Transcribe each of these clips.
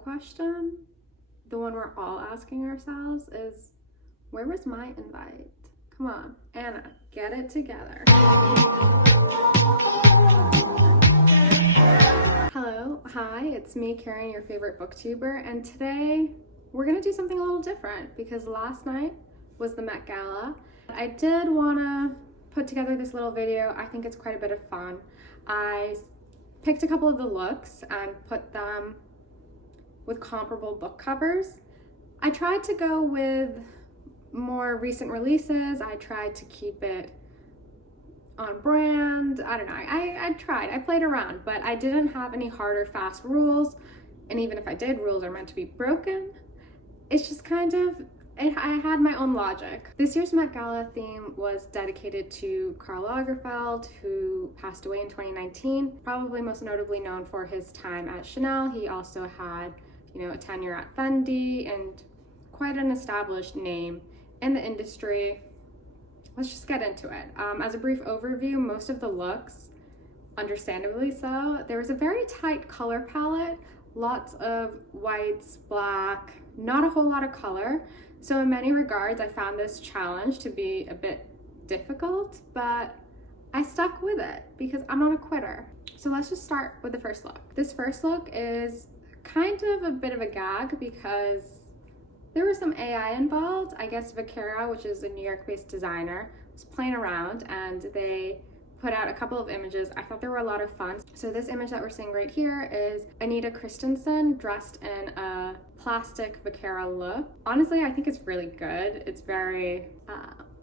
question, the one we're all asking ourselves, is where was my invite? Come on, Anna, get it together. Hello, hi, it's me, Karen, your favorite booktuber, and today we're gonna do something a little different because last night was the Met Gala. I did wanna put together this little video. I think it's quite a bit of fun. I picked a couple of the looks and put them with comparable book covers. I tried to go with more recent releases. I tried to keep it on brand. I don't know, I tried, I played around, but I didn't have any hard or fast rules. And even if I did, rules are meant to be broken. It's just kind of, I had my own logic. This year's Met Gala theme was dedicated to Karl Lagerfeld, who passed away in 2019, probably most notably known for his time at Chanel. He also had, a tenure at Fendi and quite an established name in the industry. Let's just get into it. As a brief overview, most of the looks, understandably so, there was a very tight color palette, lots of whites, black, not a whole lot of color. So in many regards, I found this challenge to be a bit difficult, but I stuck with it because I'm not a quitter. So let's just start with the first look. This first look is kind of a bit of a gag because there was some AI involved. I guess Vaquera, which is a New York-based designer, was playing around and they put out a couple of images. I thought they were a lot of fun. So this image that we're seeing right here is Anita Kristiansen dressed in a plastic Vaquera look. Honestly, I think it's really good. It's very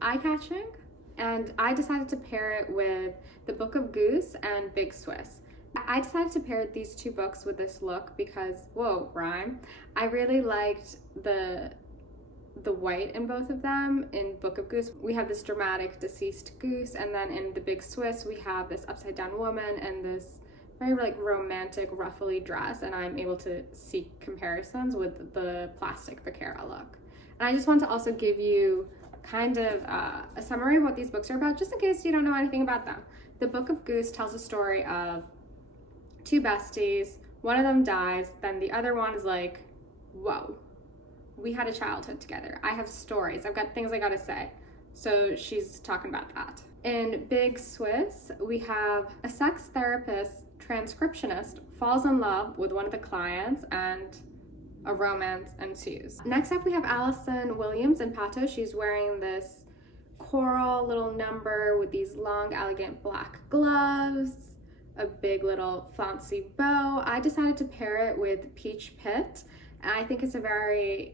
eye-catching. And I decided to pair it with The Book of Goose and Big Swiss. I decided to pair these two books with this look because, whoa, rhyme. I really liked the white in both of them. In Book of Goose, we have this dramatic deceased goose, and then in The Big Swiss, we have this upside down woman and this very romantic ruffly dress, and I'm able to see comparisons with the plastic Vaquera look. And I just want to also give you kind of a summary of what these books are about, just in case you don't know anything about them. The Book of Goose tells a story of two besties. One of them dies, then the other one is like, whoa, we had a childhood together. I have stories. I've got things I gotta say. So she's talking about that. In Big Swiss, we have a sex therapist transcriptionist falls in love with one of the clients and a romance ensues. Next up, we have Allison Williams in Patou. She's wearing this coral little number with these long, elegant black gloves, a big little flouncy bow. I decided to pair it with Peach Pit. And I think it's a very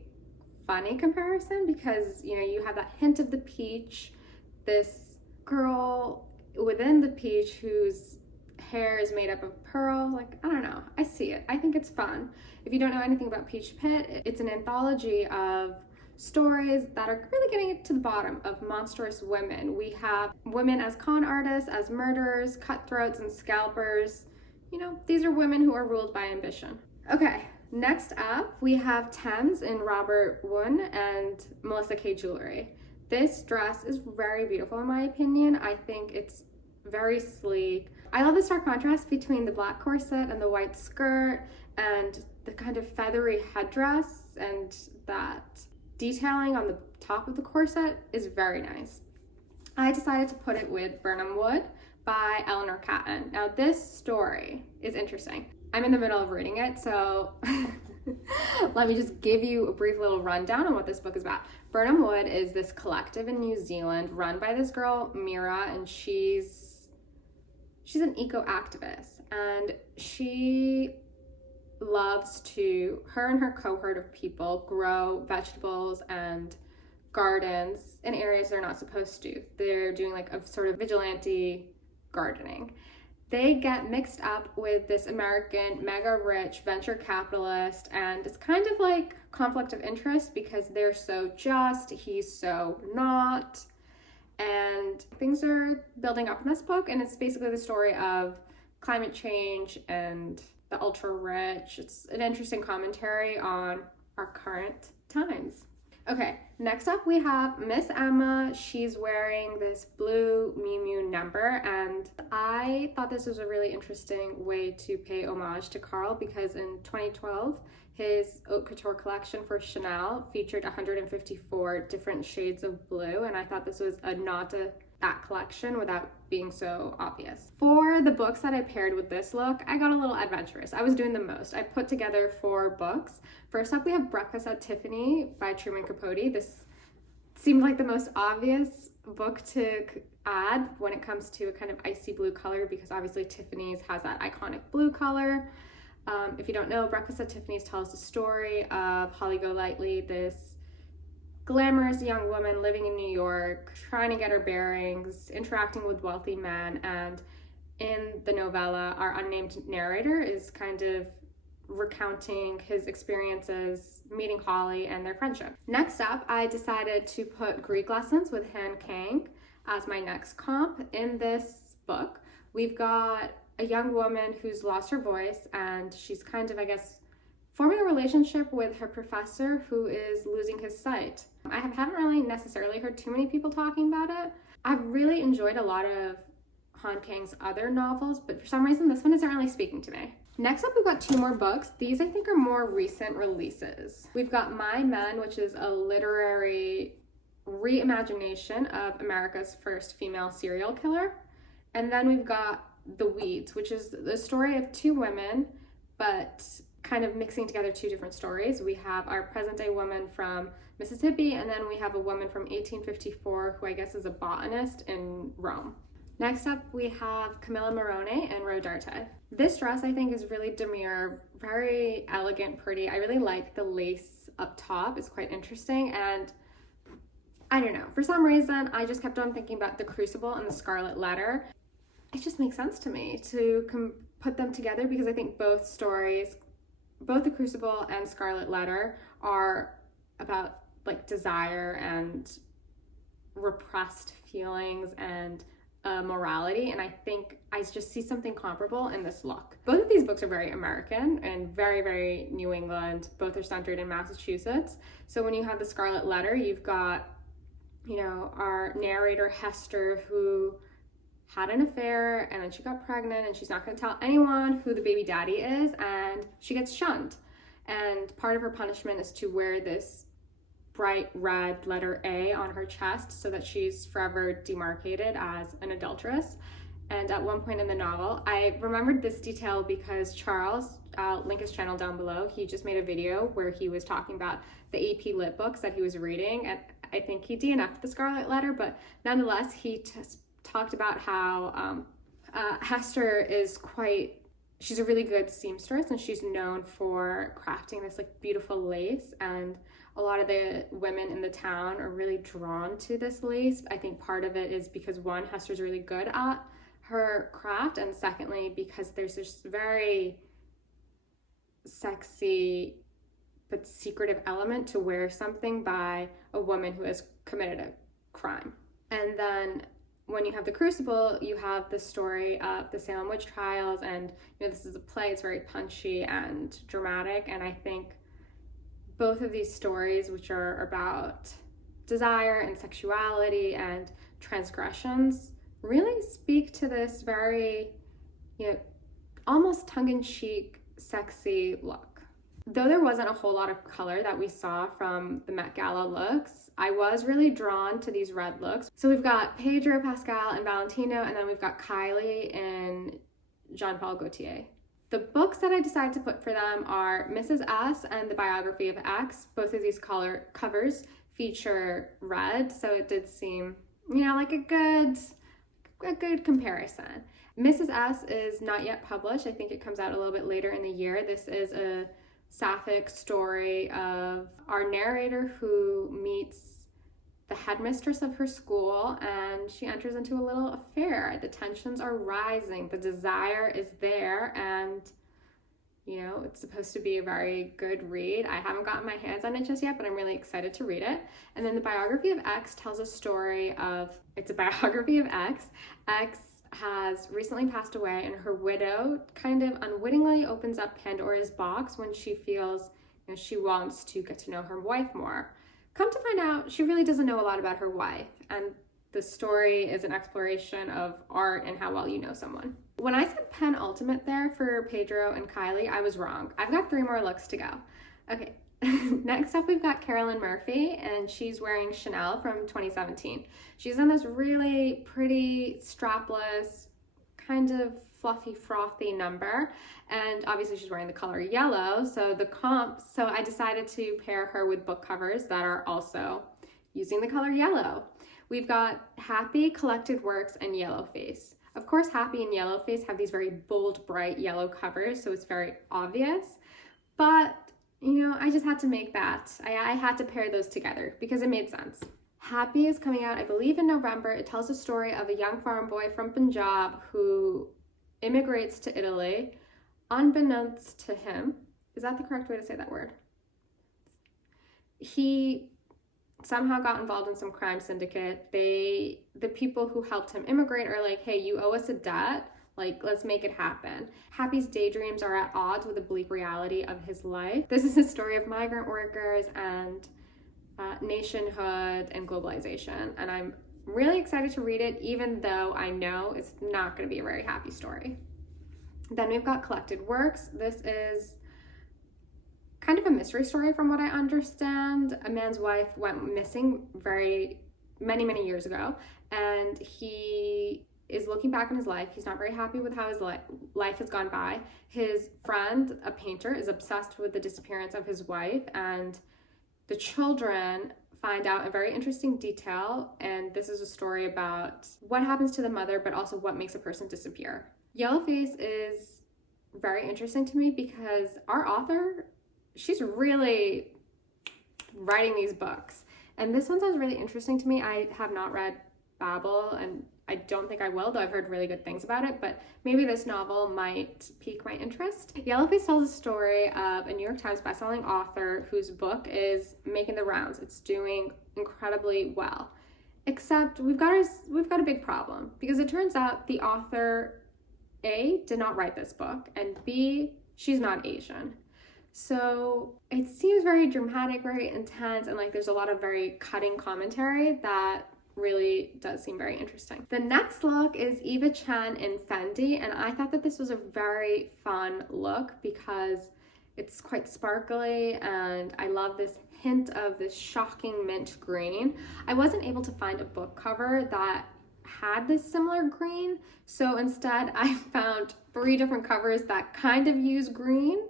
funny comparison because, you have that hint of the peach, this girl within the peach whose hair is made up of pearls. I don't know. I see it. I think it's fun. If you don't know anything about Peach Pit, it's an anthology of stories that are really getting to the bottom of monstrous women. We have women as con artists, as murderers, cutthroats, and scalpers. These are women who are ruled by ambition. Okay, next up, we have Tems in Robert Woon and Melissa K jewelry. This dress is very beautiful in my opinion. I think it's very sleek. I love the stark contrast between the black corset and the white skirt and the kind of feathery headdress, and that detailing on the top of the corset is very nice. I decided to put it with Birnam Wood by Eleanor Catton. Now this story is interesting. I'm in the middle of reading it, so let me just give you a brief little rundown on what this book is about. Birnam Wood is this collective in New Zealand run by this girl, Mira, and she's an eco-activist, and she loves to, her and her cohort of people, grow vegetables and gardens in areas they're not supposed to. They're doing a sort of vigilante gardening. They get mixed up with this American mega rich venture capitalist, and it's kind of like conflict of interest because they're so just, he's so not. And things are building up in this book, and it's basically the story of climate change and the ultra rich. It's an interesting commentary on our current times. Okay, next up we have Miss Emma. She's wearing this blue Miu Miu number, and I thought this was a really interesting way to pay homage to Karl because in 2012, his haute couture collection for Chanel featured 154 different shades of blue, and I thought this was a nod to that collection without being so obvious. For the books that I paired with this look, I got a little adventurous. I was doing the most. I put together 4 books. First up, we have Breakfast at Tiffany by Truman Capote. This seemed like the most obvious book to add when it comes to a kind of icy blue color because obviously Tiffany's has that iconic blue color. If you don't know, Breakfast at Tiffany's tells the story of Holly Golightly, this glamorous young woman living in New York, trying to get her bearings, interacting with wealthy men, and in the novella, our unnamed narrator is kind of recounting his experiences meeting Holly and their friendship. Next up, I decided to put Greek lessons with Han Kang as my next comp. In this book, we've got a young woman who's lost her voice and she's kind of, I guess, forming a relationship with her professor who is losing his sight. I haven't really necessarily heard too many people talking about it. I've really enjoyed a lot of Han Kang's other novels, but for some reason this one isn't really speaking to me. Next up, we've got 2 more books. These I think are more recent releases. We've got My Men, which is a literary reimagination of America's first female serial killer. And then we've got The Weeds, which is the story of 2 women, but kind of mixing together 2 different stories. We have our present day woman from Mississippi, and then we have a woman from 1854 who I guess is a botanist in Rome. Next up, we have Camila Morrone and Rodarte. This dress I think is really demure, very elegant, pretty. I really like the lace up top. It's quite interesting, and I don't know, for some reason I just kept on thinking about the Crucible and the Scarlet Letter. It just makes sense to me to put them together because I think both stories, both the Crucible and Scarlet Letter, are about like desire and repressed feelings and morality, and I think I just see something comparable in this look. Both of these books are very American and very, very New England. Both are centered in Massachusetts. So when you have the Scarlet Letter, you've got, you know, our narrator Hester who had an affair and then she got pregnant and she's not going to tell anyone who the baby daddy is, and she gets shunned. And part of her punishment is to wear this bright red letter A on her chest so that she's forever demarcated as an adulteress. And at one point in the novel, I remembered this detail because Charles, I'll link his channel down below, he just made a video where he was talking about the AP Lit books that he was reading, and I think he DNF'd the Scarlet Letter, but nonetheless, he talked about how Hester is she's a really good seamstress and she's known for crafting this like beautiful lace, and a lot of the women in the town are really drawn to this lace. I think part of it is because one, Hester's really good at her craft, and secondly, because there's this very sexy but secretive element to wear something by a woman who has committed a crime. And then when you have the Crucible, you have the story of the Salem witch trials, and you know, this is a play, it's very punchy and dramatic, and I think both of these stories, which are about desire and sexuality and transgressions, really speak to this very, you know, almost tongue-in-cheek, sexy look. Though there wasn't a whole lot of color that we saw from the Met Gala looks, I was really drawn to these red looks. So we've got Pedro, Pascal, and Valentino, and then we've got Kylie and Jean-Paul Gaultier. The books that I decided to put for them are Mrs. S and the Biography of X. Both of these covers feature red, so it did seem, you know, like a good comparison. Mrs. S is not yet published. I think it comes out a little bit later in the year. This is a sapphic story of our narrator who meets the headmistress of her school, and she enters into a little affair. The tensions are rising, the desire is there, and you know, it's supposed to be a very good read. I haven't gotten my hands on it just yet, but I'm really excited to read it. And then the Biography of X tells a story of, it's a biography of X. X has recently passed away, and her widow kind of unwittingly opens up Pandora's box when she feels, you know, she wants to get to know her wife more. Come to find out, she really doesn't know a lot about her wife, and the story is an exploration of art and how well you know someone. When I said penultimate there for Pedro and Kylie, I was wrong. I've got 3 more looks to go. Okay, next up we've got Carolyn Murphy, and she's wearing Chanel from 2017. She's in this really pretty strapless, kind of fluffy, frothy number, and obviously she's wearing the color yellow, so I decided to pair her with book covers that are also using the color yellow. We've got Happy, Collected Works, and Yellow Face. Of course, Happy and Yellow Face have these very bold, bright yellow covers, so it's very obvious, but you know, I just had to make that. I had to pair those together because it made sense. Happy is coming out, I believe, in November. It tells the story of a young farm boy from Punjab who immigrates to Italy, unbeknownst to him. Is that the correct way to say that word? He somehow got involved in some crime syndicate. The people who helped him immigrate are like, hey, you owe us a debt. Like, let's make it happen. Happy's daydreams are at odds with the bleak reality of his life. This is a story of migrant workers and nationhood and globalization. And I'm really excited to read it, even though I know it's not going to be a very happy story. Then we've got Collected Works. This is kind of a mystery story from what I understand. A man's wife went missing many years ago, and he is looking back on his life. He's not very happy with how his life has gone by. His friend, a painter, is obsessed with the disappearance of his wife, and the children find out a very interesting detail, and this is a story about what happens to the mother, but also what makes a person disappear. Yellowface is very interesting to me because our author, she's really writing these books, and this one sounds really interesting to me. I have not read Babel, and I don't think I will, though I've heard really good things about it, but maybe this novel might pique my interest. Yellowface tells a story of a New York Times bestselling author whose book is making the rounds. It's doing incredibly well, except we've got a big problem, because it turns out the author, A, did not write this book, and B, she's not Asian. So it seems very dramatic, very intense, and like there's a lot of very cutting commentary that really does seem very interesting. The next look is Eva Chen in Fendi, and I thought that this was a very fun look because it's quite sparkly, and I love this hint of this shocking mint green. I wasn't able to find a book cover that had this similar green, so instead I found 3 different covers that kind of use green.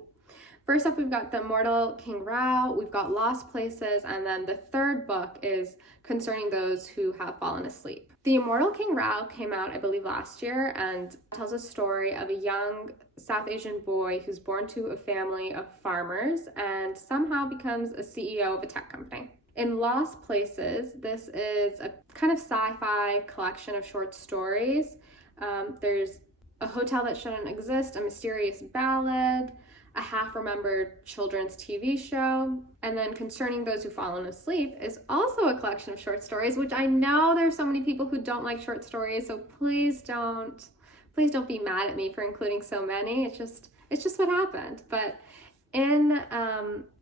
First up, we've got The Immortal King Rao, we've got Lost Places, and then the third book is Concerning Those Who Have Fallen Asleep. The Immortal King Rao came out, I believe, last year, and tells a story of a young South Asian boy who's born to a family of farmers and somehow becomes a CEO of a tech company. In Lost Places, this is a kind of sci-fi collection of short stories. There's a hotel that shouldn't exist, a mysterious ballad, a half-remembered children's TV show, and then Concerning Those Who've Fallen Asleep is also a collection of short stories, which I know there's so many people who don't like short stories, so please don't be mad at me for including so many. It's just what happened. But in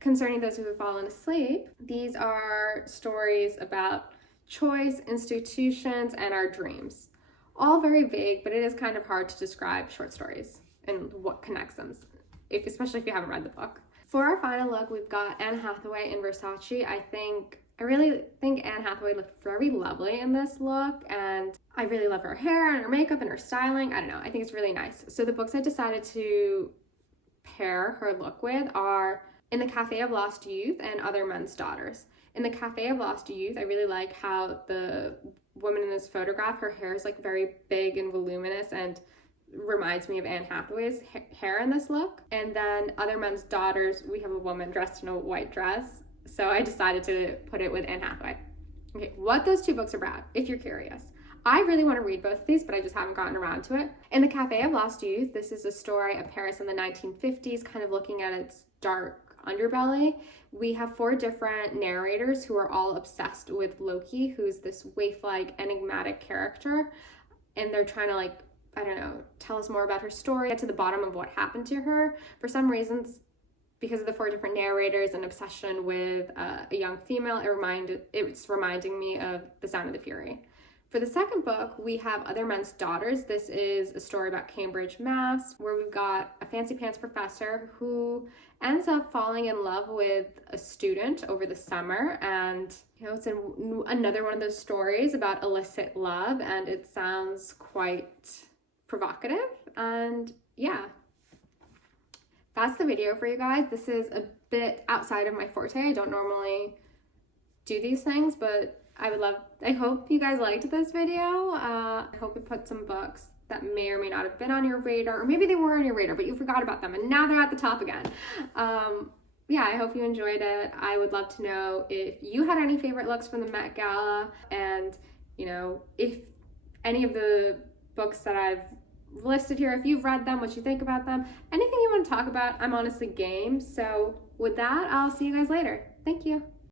Concerning Those Who Have Fallen Asleep, these are stories about choice, institutions, and our dreams. All very vague, but it is kind of hard to describe short stories and what connects them, especially if you haven't read the book. For our final look, we've got Anne Hathaway in Versace. I really think Anne Hathaway looked very lovely in this look, and I really love her hair and her makeup and her styling. I don't know, I think it's really nice. So the books I decided to pair her look with are In the Cafe of Lost Youth and Other Men's Daughters. In the Cafe of Lost Youth, I really like how the woman in this photograph, her hair is like very big and voluminous and reminds me of Anne Hathaway's hair in this look. And then Other Men's Daughters, we have a woman dressed in a white dress, so I decided to put it with Anne Hathaway. Okay, what those 2 books are about, if you're curious. I really want to read both of these, but I just haven't gotten around to it. In the Cafe of Lost Youth, this is a story of Paris in the 1950s, kind of looking at its dark underbelly. We have 4 different narrators who are all obsessed with Loki, who's this waif-like enigmatic character, and they're trying to tell us more about her story, get to the bottom of what happened to her. For some reasons, because of the 4 different narrators and obsession with a young female, it's reminding me of The Sound of the Fury. For the second book, we have Other Men's Daughters. This is a story about Cambridge, Mass, where we've got a fancy pants professor who ends up falling in love with a student over the summer. And, you know, it's another one of those stories about illicit love, and it sounds quite provocative. And yeah, that's the video for you guys. This is a bit outside of my forte. I don't normally do these things, but I hope you guys liked this video. I hope it put some books that may or may not have been on your radar, or maybe they were on your radar, but you forgot about them and now they're at the top again. Yeah, I hope you enjoyed it. I would love to know if you had any favorite looks from the Met Gala, and, you know, if any of the books that I've listed here, if you've read them, what you think about them, anything you want to talk about, I'm honestly game. So with that, I'll see you guys later. Thank you.